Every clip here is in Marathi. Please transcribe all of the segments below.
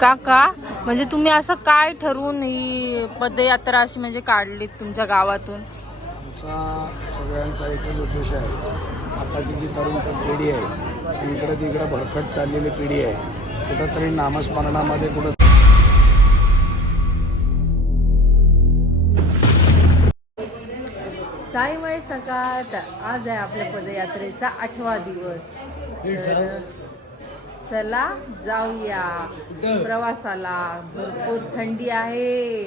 काका म्हणजे तुम्ही असं काय ठरवून ही पदयात्रा अशी म्हणजे काढलीत तुमच्या गावातून? आमचा सगळ्यांचा एकच उद्देश आहे. आताची जी तरुण पिढी आहे ती इकडे तिकडे भरकट चाललेली पिढी आहे. कुठंतरी नामस्मरणामध्ये कुठं साईमय सकाळ आज आहे आपल्या पदयात्रेचा आठवा दिवस तर चला जाऊया प्रवासाला भरपूर थंडी आहे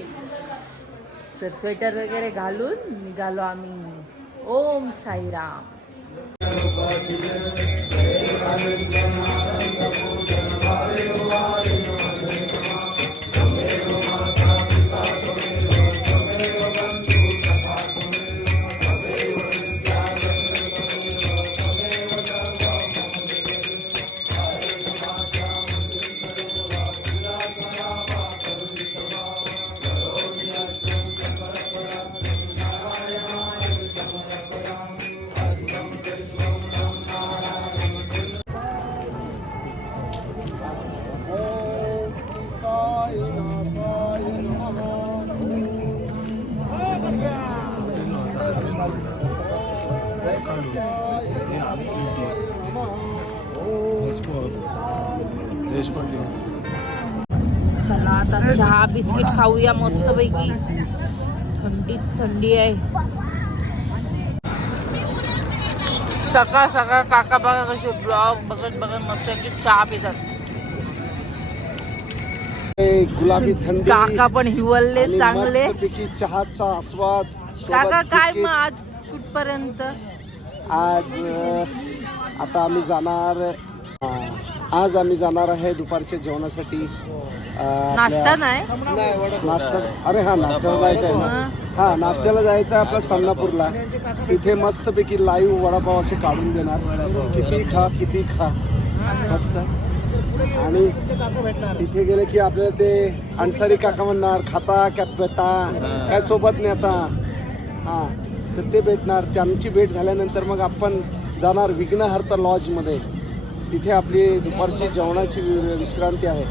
तर स्वेटर वगैरे घालून निघालो आम्ही ओम साईराम चला आता चहा बिस्किट खाऊया मस्तपैकी. थंडीच थंडी आहे. सकाळ सकाळ काका बघा कसे ब्लॉग बघत बघत मस्त की चहा पितात. गुलाबी थंडी काका पण हिवलले चांगले. चहाचा आस्वाद काका काय. मग आज कुठपर्यंत आज आता आम्ही जाणार आज आम्ही जाणार आहे दुपारच्या जेवणासाठी नाश्ता नाही? नाश्ता अरे हा नाश्त्याला जायचं आहे ना? हा. नाश्त्याला जायचं आहे आपल्या सामनापूरला तिथे मस्तपैकी लाईव्ह वडापाव असे काढून देणार. किती खा किती खा. मस्त. आणि तिथे गेले की आपल्याला ते अन्सारी काका म्हणणार खाता कॅप बेटा? काय सोबत नेता हा. तर ते भेटणार. त्यांची भेट झाल्यानंतर मग आपण जाणार विघ्नहर्ता लॉजमध्ये तिथे आपली दुपारची जेवणाची विश्रांती आहे.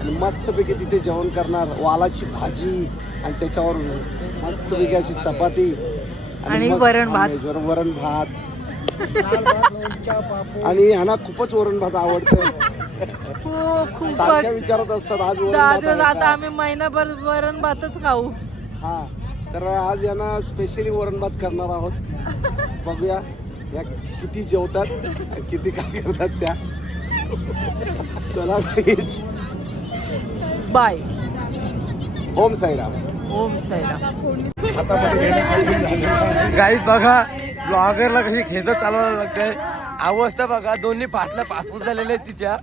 आणि मस्तपैकी तिथे जेवण करणार वालाची भाजी आणि त्याच्यावर मस्तपैकी अशी चपाती. आणि वरण भात. वरण भात. आणि ह्यांना खूपच वरण भात आवडतं. खूपच. सारख्या विचारत असतात आज वरण भात आता? आम्ही महिनाभर वरण भातच खाऊ. हा तर आज यांना स्पेशली वरण भात करणार आहोत. बघूया. या किती जेवतात किती काय करतात त्या. चला प्लीज बाय. ओम साईराम. ओम साईराम. गाईत बघा ब्लॉगरला कशी खेचत चालवायला लागतंय. अवस्था बघा दोन्ही पाचला पासपोर्ट झालेले आहेत तिच्या.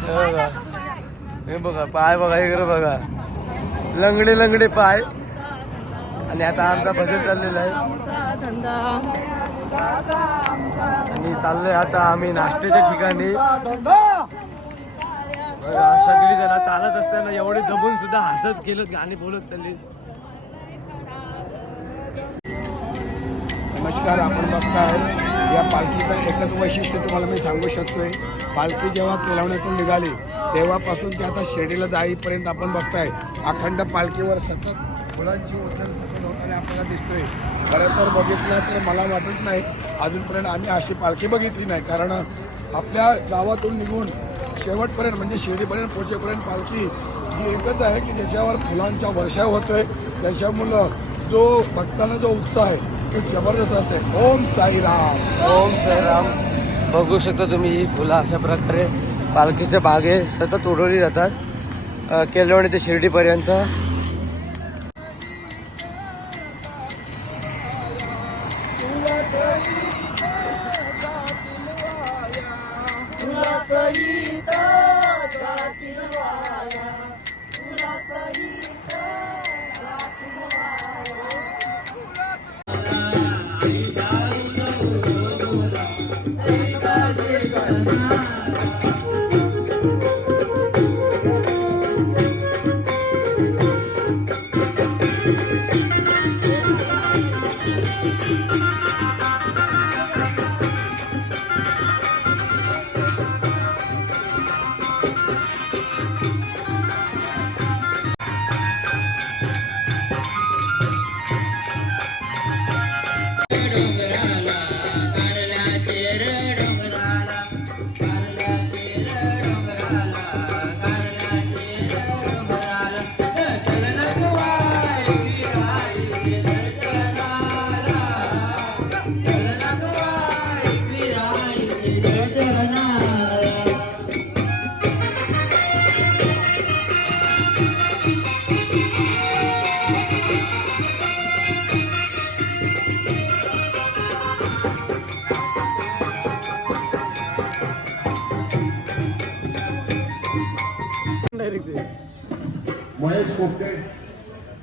हे बघा हे बघा पाय बघा इकडे बघा. लंगडे लंगडे पाय. आणि आता आमचा भजन चाललेला आहे. आणि चाललोय आता आम्ही नाश्त्याच्या ठिकाणी. सगळी जण चालत असताना एवढे जमून सुद्धा हसत गेलं गाणी बोलत चालली. नमस्कार आपण बघताय. या पालखीचं एकच वैशिष्ट्य तुम्हाला मी सांगू शकतोय. पालखी जेव्हा केलावण्यातून निघाली तेव्हापासून ते आता शिर्डीला जाईपर्यंत आपण बघताय अखंड पालखीवर सतत फुलांची उचल सतत आपल्याला दिसतोय. खरं तर बघितलं तर मला वाटत नाही अजूनपर्यंत आम्ही अशी पालखी बघितली नाही. कारण आपल्या गावातून निघून शेवटपर्यंत म्हणजे शिर्डीपर्यंत पोचेपर्यंत पालखी ही एकच आहे की ज्याच्यावर फुलांचा वर्षाव होतोय. त्याच्यामुळं जो भक्तांना जो उत्साह आहे तो जबरदस्त असते ओम साईराम. ओम साईराम. बघू शकता तुम्ही ही फुलं अशा प्रकारे पालखीच्या बागे सतत उडवली जातात. केलवणी ते शिर्डीपर्यंत.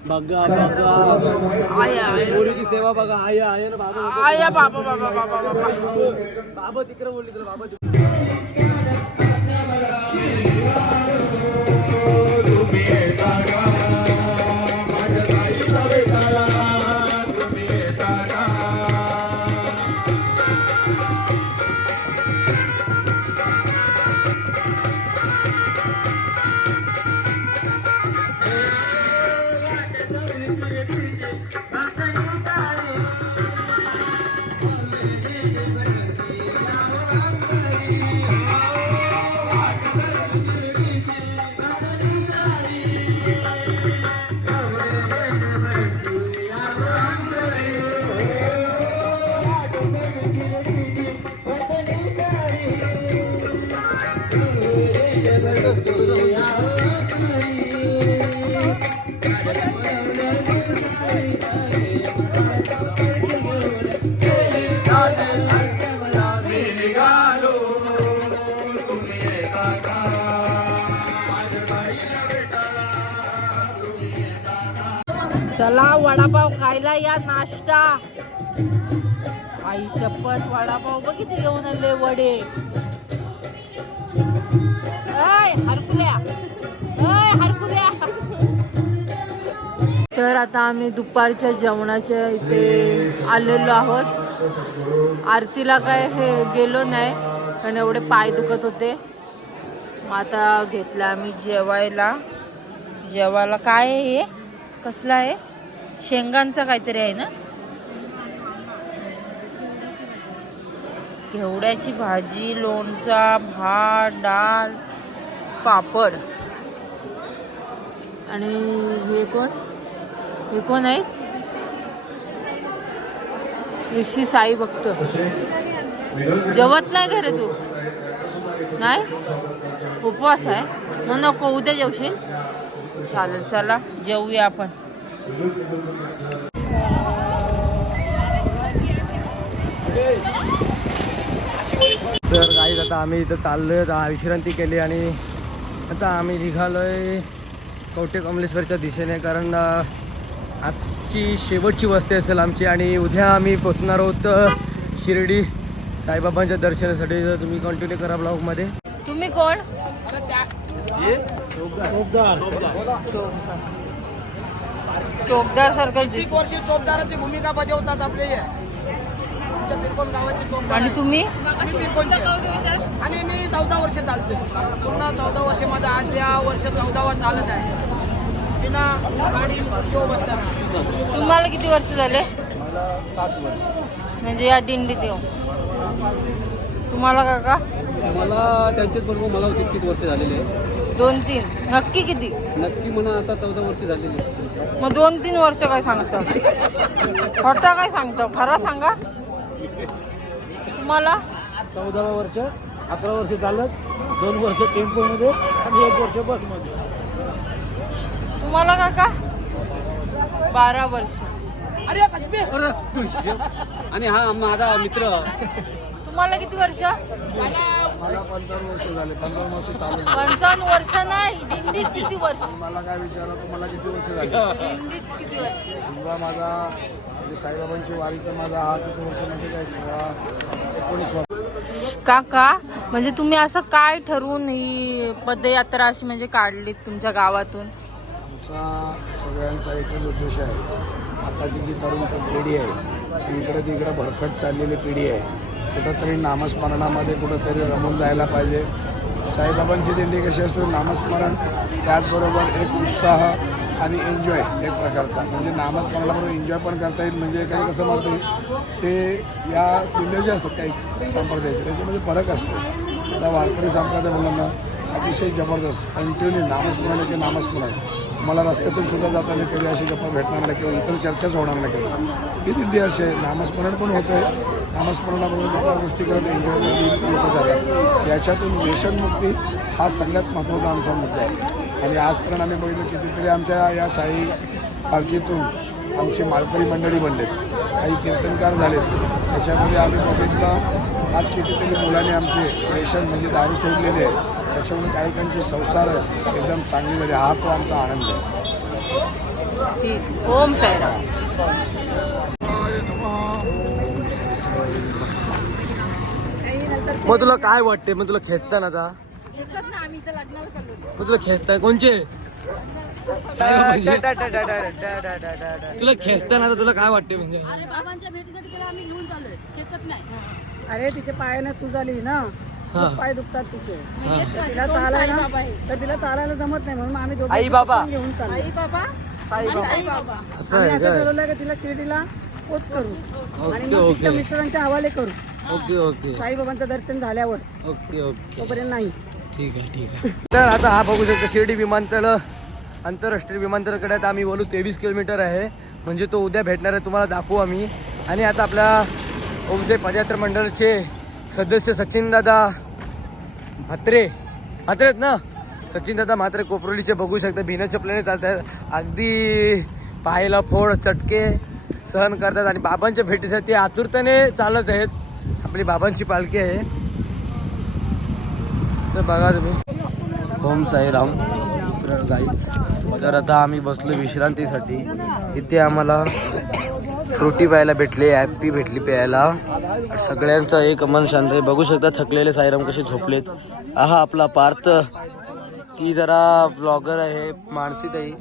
बघा बघा. आया आया. पोरीची सेवा बघा. आई आहे ना बाबा आया बाबा बाबा बाबा बाबा. बाबा तिकडे बोलली तुला बाबा या नाश्ता. आई शपथ वडापाव बघितले घेऊन आले वडे? ऐ, हरकुल्या. हरकुल्या. तर आता आम्ही दुपारच्या जेवणाच्या इथे आलेलो आहोत. आरतीला काय हे गेलो नाही कारण एवढे पाय दुखत होते. मग आता घेतला आम्ही जेवायला. जेवायला काय हे? कसलं आहे? शेंगांचा काहीतरी आहे ना? घेवड्याची भाजी लोणचा भात डाळ पापड. आणि हे कोण? हे कोण आहे? ऋषी साई बघतो जेवत नाही घरे तू? नाही? उपवास आहे? मग नको उद्या जेवशील? चालेल चला जेवूया आपण. तर काही आता आम्ही इथं चाललोय. आता विश्रांती केली आणि आता आम्ही निघालोय कवटे कमलेश्वरच्या दिशेने कारण आजची शेवटची वस्ती असेल आमची आणि उद्या आम्ही पोचणार आहोत शिर्डी साईबाबांच्या दर्शनासाठी. तर तुम्ही कंटिन्यू करा ब्लॉगमध्ये तुम्ही कोण? चोपदार सारखं प्रत्येक वर्षी चोपदाराची भूमिका बजावतात आपले हे. आमच्या पिरकोण गावाचे चोपदार आणि आहे. तुम्ही? आणि पिरकोणचे. आणि मी चौदा वर्ष चालतोय. पूर्ण चौदा वर्ष माझा आज या वर्ष चौदावा चालत आहे. बिना गाडी बसताना. तुम्हाला किती वर्ष झाले? सात वर्ष. म्हणजे या दिंडीत येऊ तुम्हाला काका? मला त्यांचेच बरोबर मला तितकीच वर्ष झालेले? आहे दोन तीन. नक्की किती? नक्की म्हणा आता चौदा वर्ष झालेली आहे. मग दोन तीन वर्ष काय सांगता खोटा काय सांगता खरा सांगा. तुम्हाला? चौदावा वर्ष अकरा वर्ष चालत दोन वर्ष टेम्पोमध्ये आणि एक वर्ष बसमध्ये. तुम्हाला काका? बारा वर्ष. अरे कशबी अरे, दुष्य. आणि हा माझा मित्र. तुम्हाला किती वर्ष? मला पंचावन्न वर्ष झाले पंचावन्न वर्ष चालू पंचावन्न वर्ष नाही दिंडीत किती वर्ष? मला काय विचारा तुम्हाला किती वर्ष झाले? दिंडीत किती वर्ष? किंवा माझा म्हणजे साईबाबांची वारीचा माझा हा किती वर्ष म्हणजे काय सोळा एकोणीस वर्ष. काका म्हणजे तुम्ही असं काय ठरवून ही पदयात्रा अशी म्हणजे काढलीत तुमच्या गावातून? आमचा सगळ्यांचा एकच उद्देश आहे. आताची जी तरुण पिढी आहे ती इकडे तिकडे भरकट चाललेली पिढी आहे. कुठंतरी नामस्मरणामध्ये कुठंतरी रमून जायला पाहिजे. साईबाबांची दिंडी कशी असते? नामस्मरण त्याचबरोबर एक उत्साह आणि एन्जॉय एक प्रकारचा. म्हणजे नामस्मरणाबरोबर एन्जॉय पण करता येईल. म्हणजे काही कसं म्हणतो ते या दिंड्या जे असतात काही संप्रदायाचे त्याच्यामध्ये फरक असतो. आता वारकरी संप्रदाय मुलांना अतिशय जबरदस्त कंटिन्यू नामस्मरण की नामस्मरण. मला रस्त्यातून सुद्धा जाताना कधी अशी गप्पा भेटणार नाही किंवा इतर चर्चाच होणार नाही कधी. ही दिंडी अशी आहे. नामस्मरण पण होतंय. नामस्मरणाबरोबर गप्पा गोष्टी करत लोक याच्यातून व्यसनमुक्ती हा सगळ्यात महत्त्वाचा आमचा मुद्दा आहे. आणि आजपर्यंत आम्ही बघितलं कितीतरी आमच्या या साई पालखीतून आमची मालकरी मंडळी बनले काही कीर्तनकार झालेत. त्याच्यामध्ये आम्ही बघितलं आज कितीतरी मुलांनी आमचे व्यसन म्हणजे दारू सोडलेले आहे त्याच्यामुळे काहीकांचे संसार एकदम चांगले झाले हा तो आमचा आनंद आहे. ओम साईराम. मग तुला काय वाटते मग तुला खेचताना आता मग तुला खेचताय कोणचे तुला खेचताना आता तुला काय वाटते म्हणजे अरे तिचे पायाने सुजाली ना हा. पाय दुखतात तिचे तर तिला चालायला तर तिला चालायला जमत नाही म्हणून आम्ही दोघं आई बाबा. घेऊन चाललो असं आम्ही आहे असं काय ठरवलं की तिला शिर्डीला पोच करू आणि ओके मग ओके तिच्या मिस्टरांच्या हवाले करू ओके ओके. साईबाबांचं दर्शन झाल्यावर. Okay okay. तोपर्यंत नाही. ठीक आहे ठीक आहे. तर आता हा बघू शकतो शिर्डी विमानतळ आंतरराष्ट्रीय विमानतळाकडे आता आम्ही बोलू तेवीस किलोमीटर आहे. म्हणजे तो उद्या भेटणार आहे तुम्हाला दाखवू आम्ही. आणि आता आपल्या ओमचे पदयात्रा मंडळाचे सदस्य सचिन दादा म्हात्रे. म्हात्रे आहेत ना? सचिन दादा म्हात्रे कोपरोलीचे बघू शकता. बिना चपल्याने चालतात. अगदी पायाला फोड चटके सहन करतात. आणि बाबांच्या भेटीसाठी ते आतुरतेने चालत आहेत. आपली बाबांची पालखी आहे. तर बघा तुम्ही. ओम साईराम. तर गाईच तर आता आम्ही बसलो विश्रांतीसाठी. इथे आम्हाला फ्रुटी प्यायला भेटली ॲपी भेटली प्यायला. सगळ्यांचं एक मन शांत आहे. बघू शकता थकलेले साईराम कसे झोपलेत. हा आपला पार्थ. ती जरा ब्लॉगर आहे मानसीताई.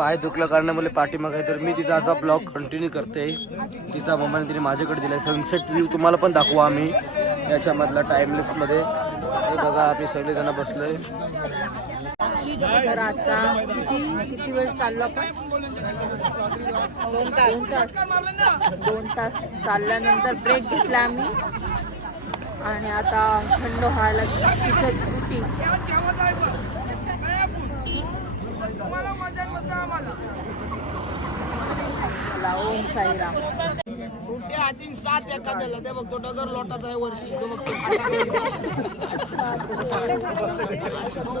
पाय दुखल्या मला पाठीमाग आहे तर मी तिचा आता ब्लॉग कंटिन्यू करते. तिचा मोबाईल तिने माझ्याकडे दिला सनसेट व्ह्यू तुम्हाला पण दाखवू आम्ही. याच्यामधला टाइमलेसमध्ये हे बघा आम्ही सगळेजण बसलोय तर आता किती किती वेळ चाललो आपण? दोन तास. दोन तास दोन तास चालल्यानंतर ब्रेक घेतला आम्ही. आणि आता थंड व्हायला तिथं सुटी तुम्हाला ओम साईराम कुठे हातीन सात एखाद्याला ते बघतो डगर लोटाचा आहे वर्षी. तो बघतो तो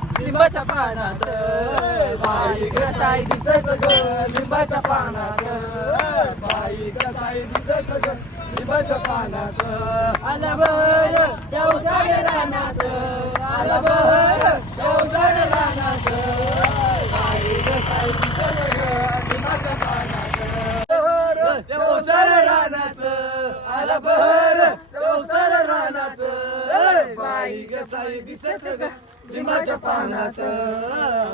लिंबाच्या पानात बाई कसाई दिसत ग लिंबाच्या पानात बाई कसाई दिसत ग लिंबाच्या पानात. आला बर व्यवसाय रानात. आला बर व्यवसाय रानात. बाई कसाई दिसत ग लिंबाच्या पानात. व्यवसाय रानात. आला बर व्यवसाय रानात. बाई कसाई दिसत ग लिंबाच्या पानात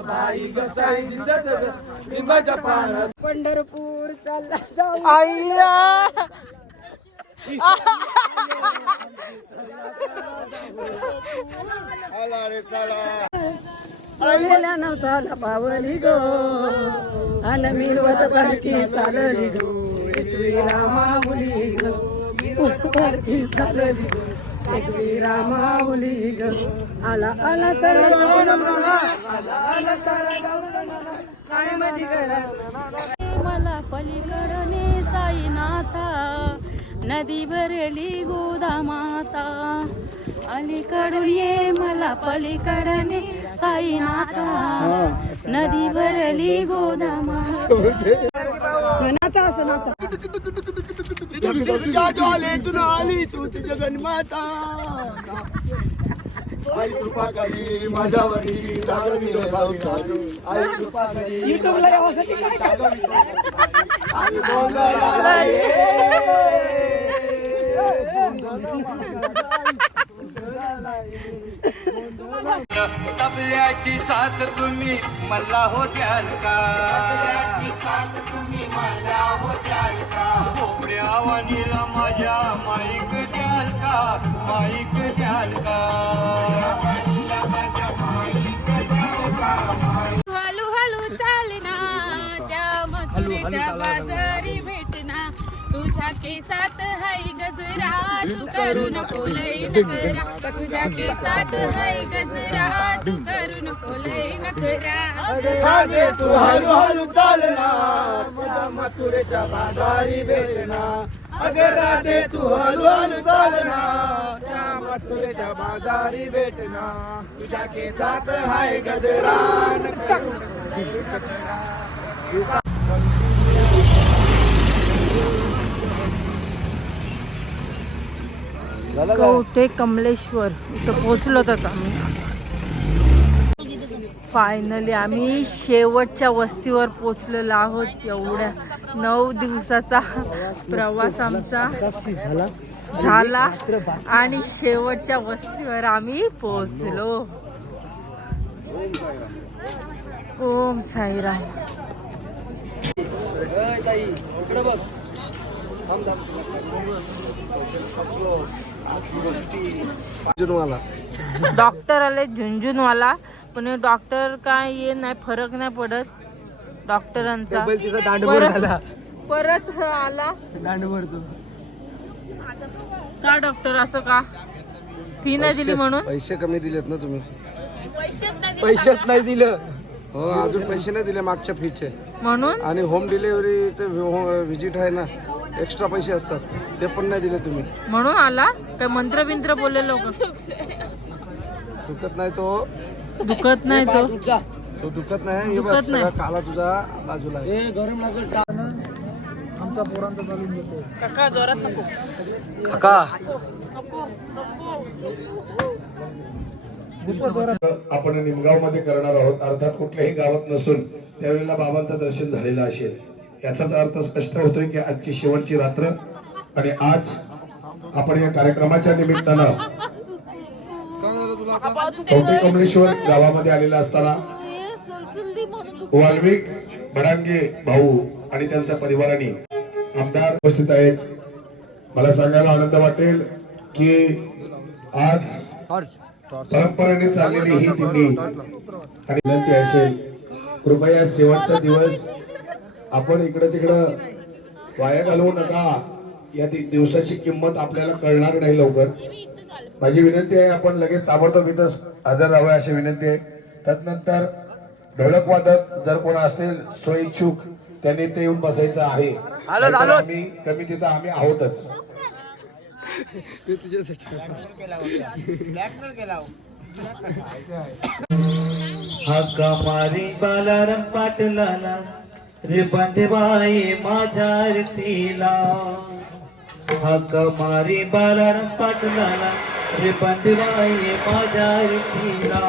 बाई गसाई दिसत ग लिंबाच्या पानात पंढरपूर चालला जाऊ. आय्या आलेल्या नवसाला पावली गो. अन मिरवत चालली गो. एकवी रामावली गो. पालखी चालली गो. एकवी रामावली गो. आला काय माझी मला पलीकडने साईनाथा नदी भरली गोदा माता अलीकडून ये मला पलीकडने साईनाथा नदी भरली गोदा माता नाचा. आली तू तिच्या जन्माता आई कृपा करी माझ्यावरी संसारी. आई कृपा करी युट्यूबला काय तबल्याची साथ तुम्ही मला हो द्याल का तबल्याची साथ तुम्ही मला हो द्याल का वाणीला माझ्या माईक द्याल का? माईक द्याल का? हळू हळू चालना त्या मथुरेच्या बाजारी तुझ्या केसात हाय गजरा तू करू नको लय नखरा तुझ्या केसात हाय गजरा तू करू नको लय नखरा तू हळू हळू चालना मथुरेच्या बाजारी भेटना। अगे राधे तू हळू हळू चालना मथुरेच्या बाजारी भेटना। तुझ्या केसात हाय गजरा कवठे कमलेश्वर. इथं पोहोचलो तर आम्ही फायनली आम्ही शेवटच्या वस्तीवर पोचलेलो आहोत. एवढ्या नऊ दिवसाचा प्रवास आमचा झाला. आणि शेवटच्या वस्तीवर आम्ही पोहोचलो. ओम साईराम. जुनवाला. डॉक्टर आले झुंझुनवाला पण डॉक्टर काय ये नाही फरक नाही पडत डॉक्टरांचा. परत परत आला. दांडवर तो. का डॉक्टर असं का? फी नाही दिली म्हणून? पैसे कमी दिलेत ना तुम्ही. पैशात नाही दिलं हो अजून पैसे नाही दिले मागच्या फीचे. म्हणून? आणि होम डिलिव्हरीचे व्हिजिट आहे ना. एक्स्ट्रा पैसे असतात. ते पण नाही दिले तुम्ही. म्हणून आला. काय मंत्र बिंत्र बोलले लोक. दुखत नाही तो. दुखत नाही तो. तो दुखत नाही. हे बघ दुखत नाही. सगळा काला तुझा बाजूला आहे. हे गरम लागेल काका जोरात नको. काका. आपण निमगावमध्ये करणार आहोत. अर्थात कुठल्याही गावात नसून त्यावेळेला बाबांचं दर्शन झालेलं असेल. याचाच अर्थ स्पष्ट होतोय की आजची शेवटची रात्र आणि आज आपण या कार्यक्रमाच्या निमित्तानं कवठे कमलेश्वर गावामध्ये आलेला असताना वाल्मिक भडांगे भाऊ आणि त्यांच्या परिवाराने आमदार उपस्थित आहेत. मला सांगायला आनंद वाटेल की आज परंपरेने चाललेली ही दिंडी आणि विनंती असेल कृपया शेवटचा दिवस आपण इकडं तिकडं वाया घालवू नका. या दिवसाची किंमत आपल्याला कळणार नाही लवकर. माझी विनंती आहे आपण लगेच ताबडतोब इथं हजर राहावे अशी विनंती आहे. त्यानंतर ढोलक वादक जर कोण असतील स्वइच्छुक त्यांनी ते येऊन बसायचं आहे. आम्ही कमी तिथं आम्ही आहोतच. हक्का मारी बालाराम पाटलाला रे बाई माझ्या आरतीला हक मारी बालाराम पाटलाला. रे बाई माझ्या आरतीला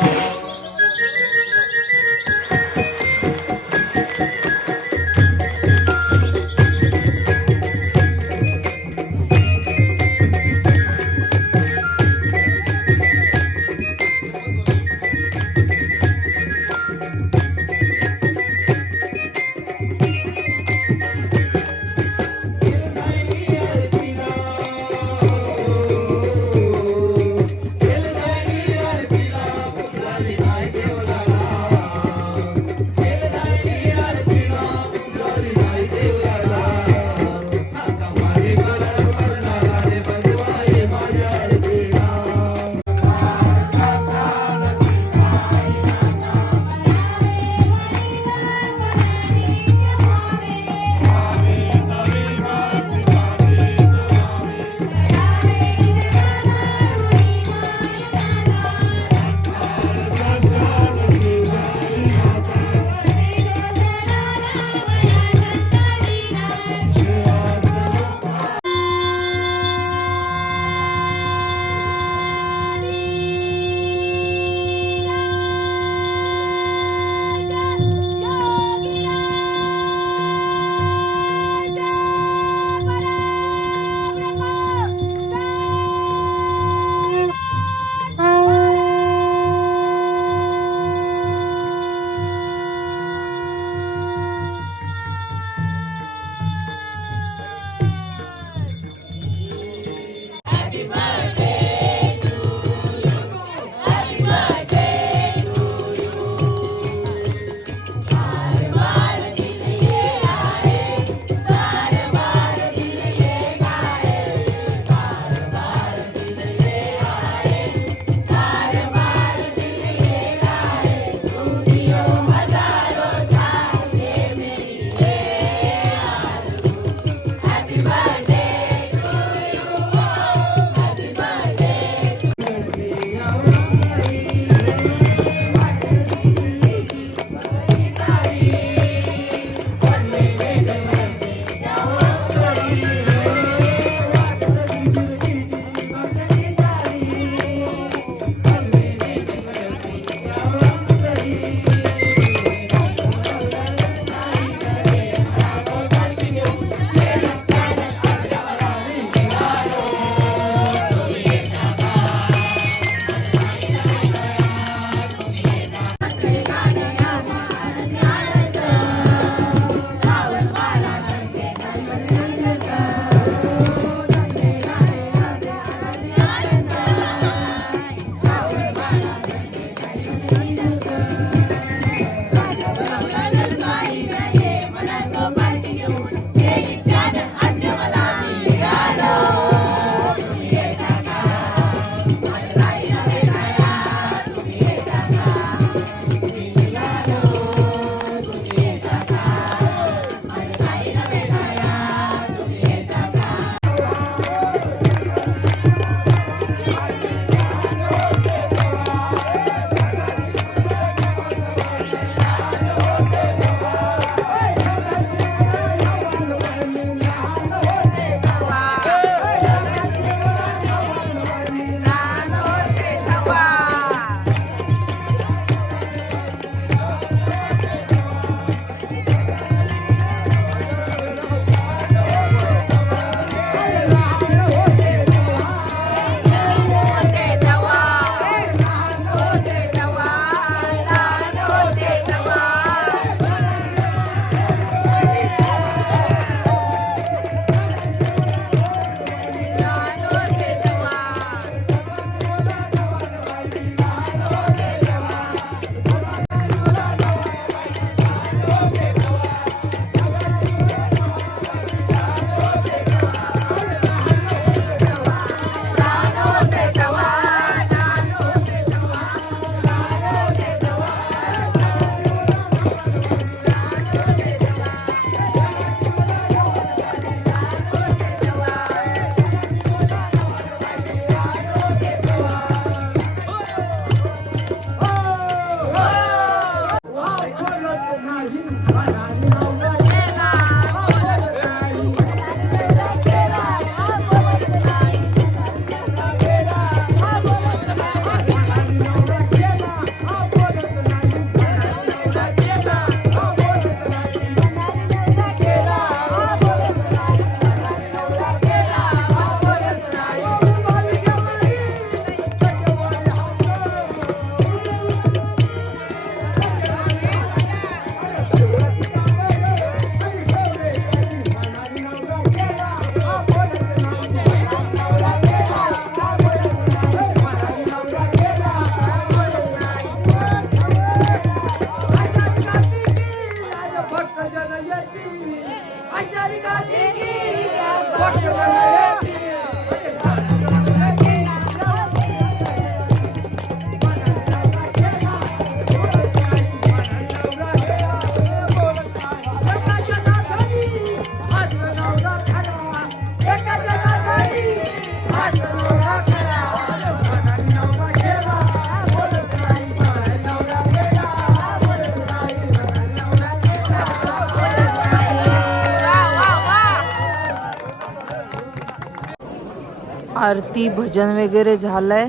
आरती भजन वगैरे झालंय.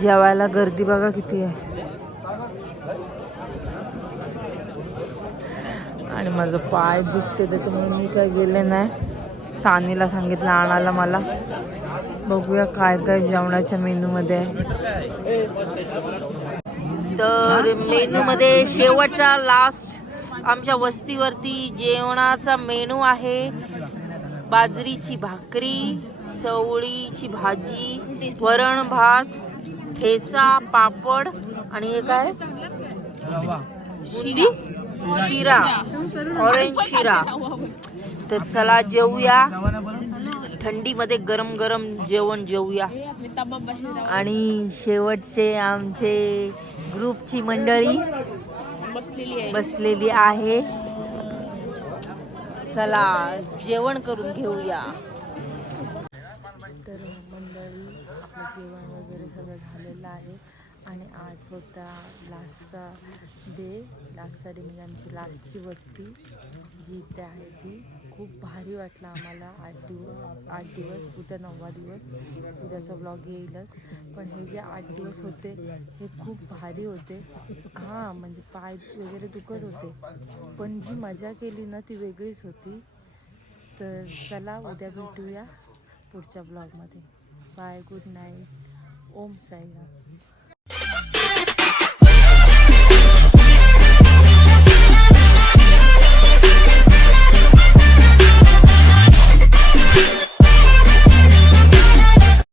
जेवायला गर्दी बघा किती आहे. आणि माझं पाय दुखते त्याच्यामुळे मी काय गेले नाही. सानीला सांगितलं आणायला मला. बघूया काय काय जेवणाच्या मेनू मध्ये आहे. तर मेनू मध्ये शेवटचा लास्ट आमच्या वस्तीवरती जेवणाचा मेनू आहे. बाजरीची भाकरी चवळीची भाजी वरण भात ठेचा पापड आणि हे काय? शिरी. शिरा. ऑरेंज शिरा. तर चला जेवूया. थंडीमध्ये गरम गरम जेवण जेवूया. आणि शेवटचे आमचे ग्रुपची मंडळी बसलेली आहे. चला जेवण करून घेऊया तर मंडळी आपलं जेवण वगैरे सगळं झालेलं आहे. आणि आज होता लास्टचा डे. लास्टचा डे म्हणजे आमची लास्टची वस्ती. जी इथे आहे ती. खूप भारी वाटलं आम्हाला. आठ दिवस आठ दिवस. उद्या नववा दिवस. उद्याचा ब्लॉग येईलच. पण हे जे आठ दिवस होते हे खूप भारी होते. हां म्हणजे पाय वगैरे दुखत होते. पण जी मजा केली ना ती वेगळीच होती. तर चला उद्या भेटूया पुढच्या ब्लॉगमध्ये bye good night Om Sairam